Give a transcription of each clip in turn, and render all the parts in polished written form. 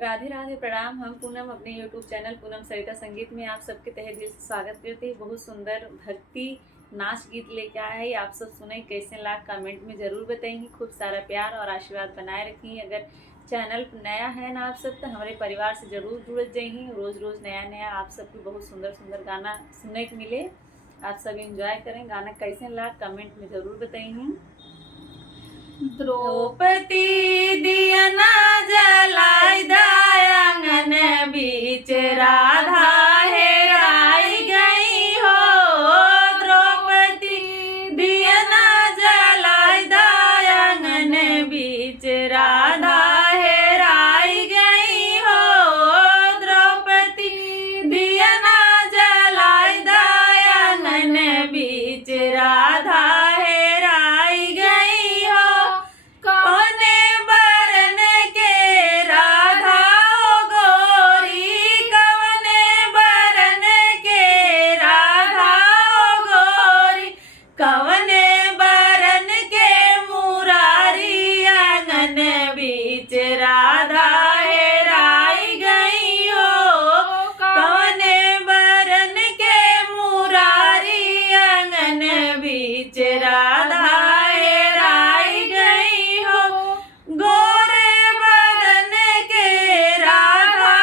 राधे राधे प्रणाम। हम पूनम अपने यूट्यूब चैनल पूनम सरिता संगीत में आप सबके तहे दिल से स्वागत करते हैं। बहुत सुंदर भक्ति नाच गीत लेके आए हैं, आप सब सुने कैसे लाग कमेंट में ज़रूर बताएंगे। खूब सारा प्यार और आशीर्वाद बनाए रखिए। अगर चैनल नया है ना आप सब, तो हमारे परिवार से ज़रूर जुड़ जाइए। रोज़ रोज़ नया नया आप सबको बहुत सुंदर सुंदर गाना सुनने को मिले। आप सब इंजॉय करें। गाना कैसे लाग कमेंट में ज़रूर बताइए। द्रौपदी दिया ना जलाई दायंगन बीच राधा हेराई गई हो। द्रौपदी दिया ना जलाई दायंगन बीच राधा हेराई गई हो। द्रौपदी दिया ना जलाई दायंगन बीच राधा बीच राधा हेराई गई हो। कवने बरन के मुरारी आंगन बीच राधा हेराई गई हो। गोरे बदन के राधा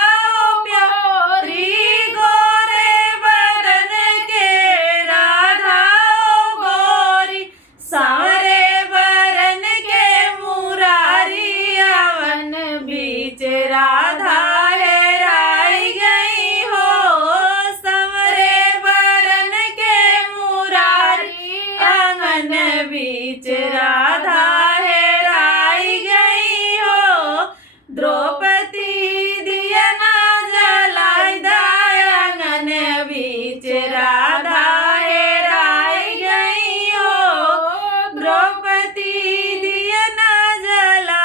प्यारी, गोरे बदन के राधा गोरी, सावरे बरन के मुरारी बीच राधा हेराई गई हो। संवरे बरन के मुरारी आंगन बीच राधा हेराई गई हो। द्रौपदी दिया ना जलाई दायंगन बीच राधा हेराई गई हो। द्रौपदी दिया ना जलाई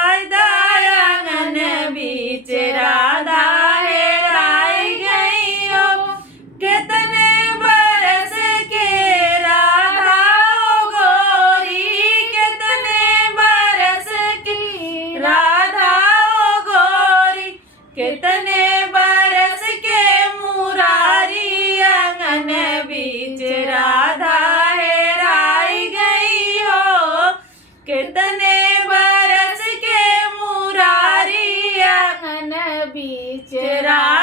बीच राधा हेराई गई हो। कितने बरस के राधा गोरी, कितने बरस की राधा गोरी, कितने बरस के मुरारी आंगन बीच राधा हेराई गई हो। कितने बरस के मुरारी बीच राधा